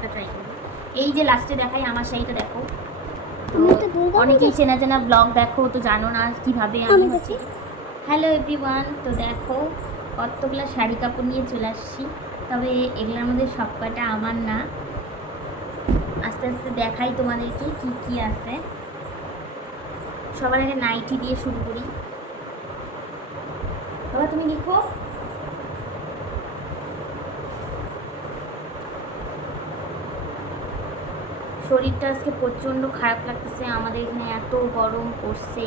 একটা ট্রাই করবো। এই যে লাস্টে দেখাই আমার শাড়িটা দেখো, তো অনেকেই চেনা চেনা ব্লগ দেখো তো জানো না কীভাবে আমি হচ্ছে। হ্যালো এভরিওয়ান, তো দেখো কতগুলো শাড়ি কাপড় নিয়ে চলে আসছি, তবে এগুলোর মধ্যে সব কটা আমার না। আস্তে আস্তে দেখাই তোমাদেরকে কি কি আছে। সবার আগে নাইটি দিয়ে শুরু করি। বাবা তুমি লিখো। শরীরটা আজকে প্রচণ্ড খারাপ লাগতেছে, আমাদের এখানে এত গরম পড়ছে,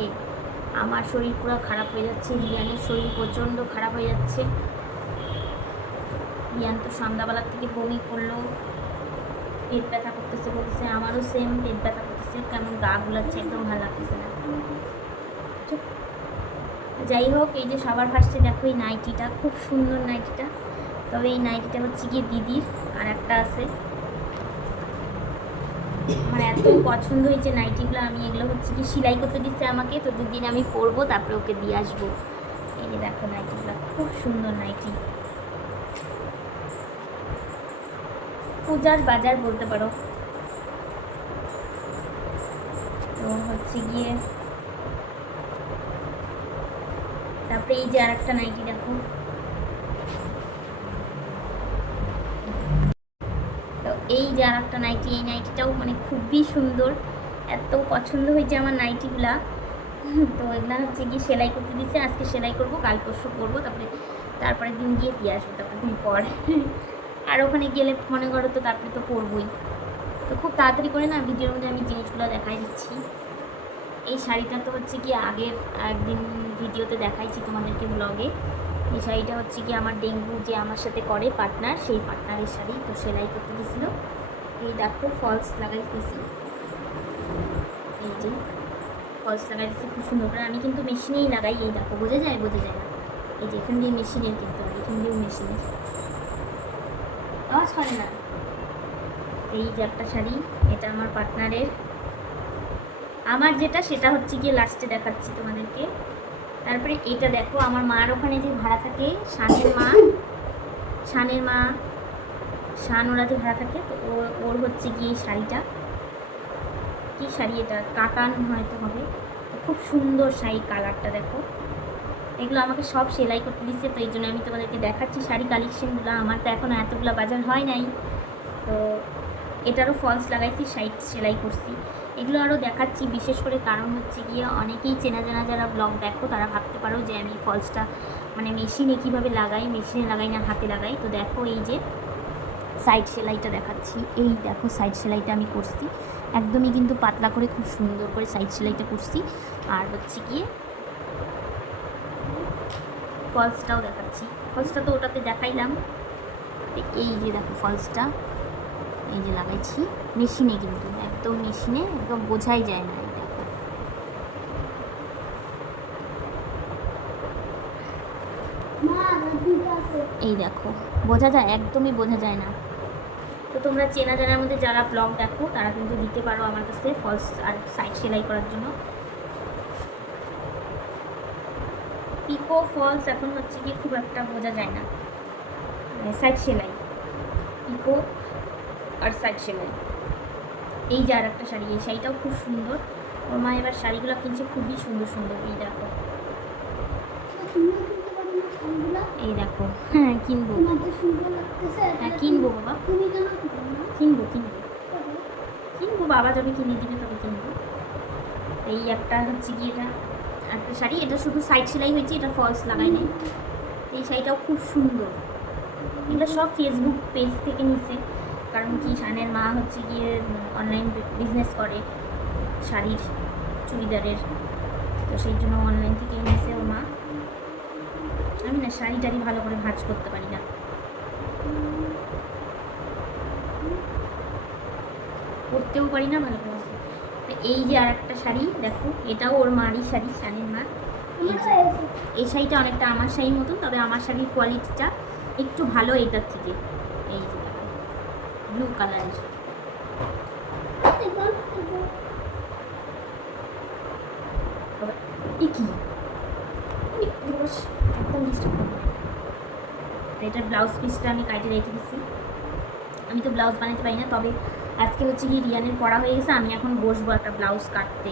আমার শরীর পুরো খারাপ হয়ে যাচ্ছে, রিয়ানের শরীর প্রচণ্ড খারাপ হয়ে যাচ্ছে। রিয়ান তো সন্ধ্যাবেলার থেকে বমি করলো, পেট ব্যথা করতেছে বলতেছে, আমারও সেম পেট ব্যথা করতেছে, কেমন গা গুলাচ্ছে, একদম ভালো লাগতেছে না। যাই হোক, এই যে সবার ফার্স্টে দেখো এই নাইটিটা, খুব সুন্দর নাইটিটা, তবে এই নাইটিটা হচ্ছে গিয়ে দিদির, আর একটা আছে আমার এত পছন্দ হয়েছে নাইটিগুলো, আমি এগুলো হচ্ছে কি সেলাই করতে দিচ্ছে আমাকে, তো দুদিন আমি পরবো তারপরে ওকে দিয়ে আসবো। এই যে দেখো নাইটিগুলো খুব সুন্দর নাইটি, পূজার বাজার বলতে পারো। তো হচ্ছে গিয়ে তারপরে এই যে আর একটা নাইটি দেখো, তো এই যে আর একটা নাইটি, এই নাইটিটাও মানে খুবই সুন্দর, এত পছন্দ হয়েছে আমার নাইটিগুলা। তো এগুলা হচ্ছে গিয়ে সেলাই করতে দিচ্ছে, আজকে সেলাই করবো, কাল পরশু করবো, তারপরে দিন গিয়ে দিয়ে আসবো, তারপরে দিন পর আর ওখানে গেলে মনে করো তো তারপরে তো পরবই। তো খুব তাড়াতাড়ি করে না ভিডিওর মধ্যে আমি জিনিসগুলো দেখাই দিচ্ছি। এই শাড়িটা তো হচ্ছে কি আগের একদিন ভিডিওতে দেখাইছি তোমাদেরকে ব্লগে। এই শাড়িটা হচ্ছে কি আমার ডেঙ্গু যে আমার সাথে করে পার্টনার, সেই পার্টনারের শাড়ি, তো সেলাই করতে দিয়েছিলো। এই দেখো ফলস লাগাই দিয়েছি, এই যে ফলস লাগাই দিচ্ছি খুব সুন্দর করে, আমি কিন্তু মেশিনেই লাগাই। এই দেখো বোঝা যায় না, এই যে এখান দিয়ে মেশিনের, কিন্তু এখান দিয়েও মেশিনের আওয়াজ হয় না। এই যে একটা শাড়ি, এটা আমার পার্টনারের, আমার যেটা সেটা হচ্ছে গিয়ে লাস্টে দেখাচ্ছি তোমাদেরকে। তারপরে এটা দেখো আমার মার ওখানে যে ভাড়া থাকে, শানের মা শান ওরা যে ভাড়া থাকে, তো ওর হচ্ছে গিয়ে শাড়িটা, কি শাড়ি এটা, কাতান হয়তো হবে, খুব সুন্দর শাড়ি, কালারটা দেখো। এগুলো আমাকে সব সেলাই করতে দিচ্ছে, তো এই জন্য আমি তোমাদেরকে দেখাচ্ছি শাড়ি কালেকশনগুলো। আমার তো এখনও এতগুলো বাজার হয় নাই, তো এটারও ফলস লাগাইছি, সাইড সেলাই করছি, এগুলো আরও দেখাচ্ছি বিশেষ করে, কারণ হচ্ছে গিয়ে অনেকেই চেনা জানা যারা ব্লগ দেখো তারা ভাবতে পারো যে আমি ফলসটা মানে মেশিনে কীভাবে লাগাই, মেশিনে লাগাই না হাতে লাগাই। তো দেখো এই যে সাইড সেলাইটা দেখাচ্ছি, এই দেখো সাইড সেলাইটা আমি করছি, একদমই কিন্তু পাতলা করে খুব সুন্দর করে সাইড সেলাইটা করছি। আর হচ্ছে গিয়ে ফলসটাও দেখাচ্ছি, ফলসটা তো ওটাতে দেখাইলাম। এই যে দেখো ফলসটা, এই যে লাগাইছি মেশিনে, কিন্তু একদম মেশিনে, একদম বোঝাই যায় না। এই দেখো বোঝা যায়, একদমই বোঝা যায় না। তো তোমরা চেনা জানার মধ্যে যারা ব্লগ দেখো তারা কিন্তু দিতে পারো আমার কাছে ফলস আর সাইড সেলাই করার জন্য। পিকো ফলস এখন হচ্ছে কি খুব একটা বোঝা যায় না, সাইড সেলাই, পিকো আর সাইড সেলাই। এই যে আর একটা শাড়ি, এই শাড়িটাও খুব সুন্দর, ওর মা এবার শাড়িগুলো কিনছে খুবই সুন্দর সুন্দর। এই দেখো, এই দেখো, হ্যাঁ কিনবো, হ্যাঁ কিনবো বাবা, কিনবো বাবা, যবে কিনে দিবে তবে কিনবো। এই একটা হচ্ছে কি, এটা একটা শাড়ি, এটা শুধু সাইড সেলাই হয়েছে, এটা ফলস লাগাই নাই। এই শাড়িটাও খুব সুন্দর, এগুলো সব ফেসবুক পেজ থেকে নিছে, কারণ কি শানের মা হচ্ছে গিয়ে অনলাইন বিজনেস করে শাড়ির, চুড়িদারের, তো সেই জন্য অনলাইন থেকে নিছে ওর মা। আমি না শাড়ি টাড়ি ভালো করে ভাঁজ করতে পারি না, পরতেও পারি না ভালো করে। তো এই যে আর একটা শাড়ি দেখো, এটাও ওর মারই শাড়ি, শানের মা। এই শাড়িটা অনেকটা আমার শাড়ির মতন, তবে আমার শাড়ির কোয়ালিটিটা একটু ভালো এটার থেকে। এই যে ব্লু কালারের, কি একদম ডিস্টার্ব করবো। এটার ব্লাউজ পিসটা আমি কাটে রেখে দিচ্ছি, আমি তো ব্লাউজ বানাতে পারি না, তবে আজকে হচ্ছে কি রিয়ানের পড়া হয়ে গেছে, আমি এখন বসবো একটা ব্লাউজ কাটতে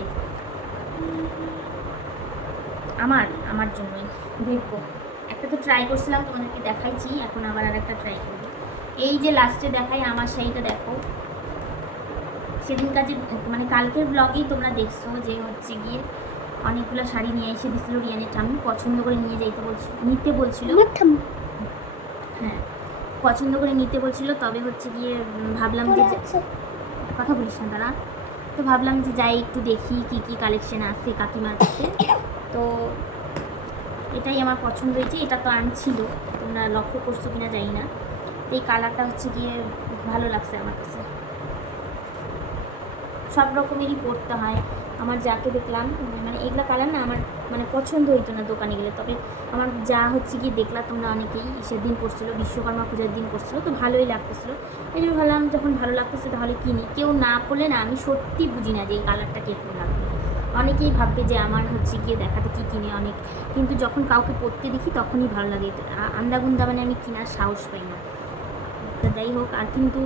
আমার জন্যই। দেখবো, একটা তো ট্রাই করছিলাম তোমাদেরকে দেখাইছি, এখন আবার আর একটা ট্রাই করবো। এই যে লাস্টে দেখাই আমার শাড়িটা দেখো, সেদিনকার যে মানে কালকের ব্লগেই তোমরা দেখছো যে হচ্ছে গিয়ে অনেকগুলো শাড়ি নিয়ে এসে দিছিল রিয়ানের ঠাম্মি, পছন্দ করে নিয়ে নিতে বলছিল। হ্যাঁ, পছন্দ করে নিতে বলছিল, তবে হচ্ছে গিয়ে ভাবলাম যে কথা বলিস না তারা, তো ভাবলাম যে যাই একটু দেখি কি কি কালেকশন আছে কাকিমার কাছে। তো এটাই আমার পছন্দ হয়েছে, এটা তো আনছিল, তোমরা লক্ষ্য করছো কিনা জানি না। এই কালারটা হচ্ছে গিয়ে ভালো লাগছে আমার কাছে, সব রকমেরই পরতে হয়। আমার যাকে দেখলাম মানে এগুলা কালার না আমার মানে পছন্দ হইতো না দোকানে গেলে, তবে আমার যা হচ্ছে গিয়ে দেখলাম তোমরা অনেকেই সেদিন পরছিল, বিশ্বকর্মা পূজার দিন পরছিল, তো ভালোই লাগতেছিলো। এই জন্য ভাবলাম যখন ভালো লাগতেছে তাহলে কিনি। কেউ না পরলে না আমি সত্যি বুঝি না যে এই কালারটা কীরকম লাগবে। অনেকেই ভাববে যে আমার হচ্ছে গিয়ে দেখাতে কি কিনে অনেক, কিন্তু যখন কাউকে পরতে দেখি তখনই ভালো লাগে। আন্দাগুন্দা মানে আমি কেনার সাহস পাই না। তো যাই হোক, আর কিন্তু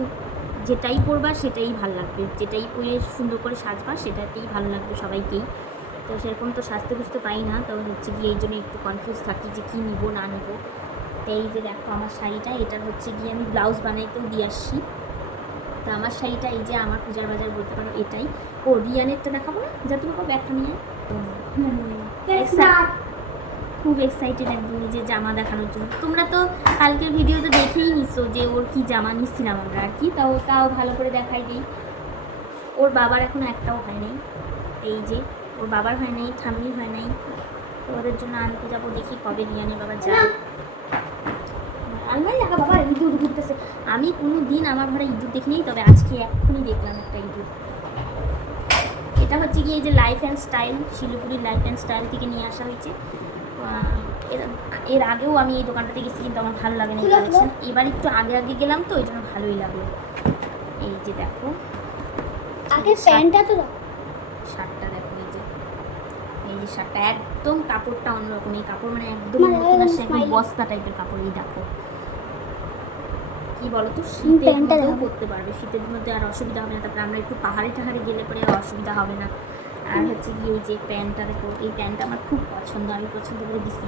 যেটাই পরবা সেটাই ভালো লাগবে, যেটাই পরে সুন্দর করে সাজবা সেটাতেই ভালো লাগবে সবাইকেই। তো সেরকম তো সাজতে বুঝতে পাই না, তো হচ্ছে গিয়ে এই জন্য একটু কনফিউজ থাকি যে কী নিবো না নেবো। তো এই যে দেখো আমার শাড়িটা, এটার হচ্ছে গিয়ে আমি ব্লাউজ বানাইতেও দিয়ে আসছি। তো আমার শাড়িটা এই যে আমার পূজার বাজার বলতে পারো এটাই। ও রিয়ানেরটা দেখাবো না, যা তুমি ব্যাগটা নিয়ে খুব এক্সাইটেড একদম নিজের জামা দেখানোর জন্য। তোমরা তো কালকের ভিডিওতে দেখেই নিছো যে ওর কি জামা নিচ্ছিলাম আমরা আর কি, তাও ভালো করে দেখাই দিই। ওর বাবার এখন একটাও হয় নাই, এই যে ওর বাবার হয় নাই, ঠাম্মির হয় নাই, তো ওদের জন্য আনতে যাবো, দেখি কবে রিয়ানের বাবা যায়। আলমারি রাখা বাবা, ইঁদুর ঘুরতেছে। আমি কোনো দিন আমার ঘরে ইঁদুর দেখিনি, তবে আজকে এক্ষুনি দেখলাম একটা ইঁদুর। এটা হচ্ছে গিয়ে এই যে লাইফ অ্যান্ড স্টাইল, শিলিগুড়ির লাইফ অ্যান্ড স্টাইল থেকে নিয়ে আসা হয়েছে। এর আগেও আমি এই দোকানটাতে গেছি, কিন্তু আমার ভালো লাগে না এই কালেকশন। এবার একটু আগে গেলাম তো ওই জন্য ভালোই লাগলো। এই যে দেখো আগে প্যান্টটা তো শার্টটা দেখো, এই যে শার্টটা একদম কাপড়টা অন্যরকম, এই কাপড় মানে একদম নতুন আসছে, একদম বস্তা টাইপের কাপড়। এই দেখো কি বলো তো, শীতের মধ্যেও পরতে পারবে, শীতের মধ্যে আর অসুবিধা হবে না। তারপরে আমরা একটু পাহাড়ে টাহাড়ে গেলে পরে অসুবিধা হবে না। আর হচ্ছে কি ওই যে প্যান্টটা দেখো, এই প্যান্টটা আমার খুব পছন্দ, আমি পছন্দ করে দিছি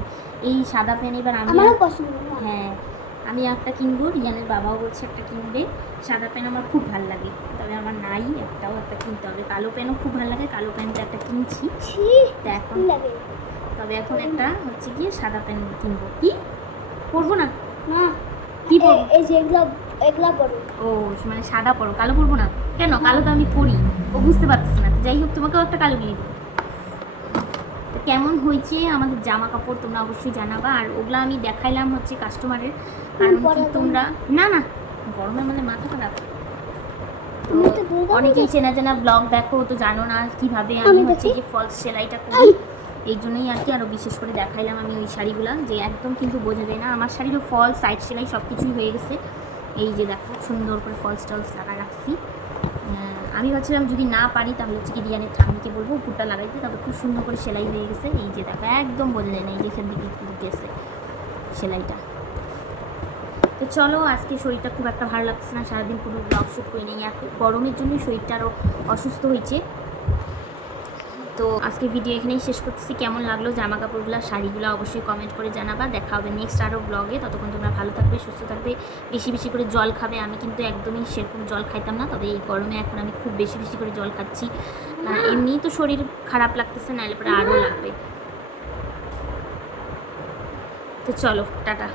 এই সাদা প্যান্ট। এবার আমি পছন্দ, হ্যাঁ আমি একটা কিনবো, রিয়ানের বাবাও বলছে একটা কিনবে। সাদা প্যান্ট আমার খুব ভালো লাগে, তবে আমার নাই, একটা কিনতে হবে। কালো প্যান্টও খুব ভালো লাগে, কালো প্যান্টটা একটা কিনছি তো এখন। তবে এখন একটা হচ্ছে গিয়ে সাদা প্যান্ট কিনবো। কি পরবো না, কি পরবো? এই যে এগুলা পরো। ও মানে সাদা পরো, কালো পরবো না কেন? কালো তো আমি পরি, ও বুঝতে পারতেছি না। যাই হোক, তোমাকেও একটা কালো কিনে দেবো। তো কেমন হয়েছে আমাদের জামা কাপড় তোমরা অবশ্যই জানাবা। আর ওগুলা আমি দেখাইলাম হচ্ছে কাস্টমারের, কারণ কি তোমরা না গরমে মানে মাথা খারাপ। তো অনেকেই চেনা জানা ব্লগ দেখো, তো জানো না কিভাবে আমি হচ্ছে যে ফলস সেলাইটা করি, এই জন্যই আর কি আরও বিশেষ করে দেখাইলাম আমি ওই শাড়িগুলো, যে একদম কিন্তু বোঝা যায় না। আমার শাড়িরও ফলস, সাইড সেলাই সব কিছুই হয়ে গেছে। এই যে দেখো সুন্দর করে ফলস টলস লাগা রাখছি। আমি ভাবছিলাম যদি না পারি তাহলে হচ্ছে কি রিয়ানের ঠাম্মিকে বলবো উপরটা লাগাইতে, তবে খুব সুন্দর করে সেলাই হয়ে গেছে। এই যে দেখো একদম বোঝা যায় না, এই যেখান দিকে গেছে সেলাইটা। তো চলো, আজকে শরীরটা খুব একটা ভালো লাগছে না, সারাদিন পুরো ব্লগ শ্যুট করে নেই, এত গরমের জন্যই শরীরটা আরও অসুস্থ হয়েছে। তো আজকে ভিডিও এখানেই শেষ করতেছি। কেমন লাগলো জামা কাপড়গুলো, শাড়িগুলো অবশ্যই কমেন্ট করে জানাবা। দেখা হবে নেক্সট আরও ব্লগে। ততক্ষণ তোমরা ভালো থাকবে, সুস্থ থাকবে, বেশি বেশি করে জল খাবে। আমি কিন্তু একদমই সেরকম জল খাইতাম না, তবে এই গরমে এখন আমি খুব বেশি বেশি করে জল খাচ্ছি। এমনিই তো শরীর খারাপ লাগতেছে, নাহলে পরে আরও লাগবে। তো চলো, টাটা।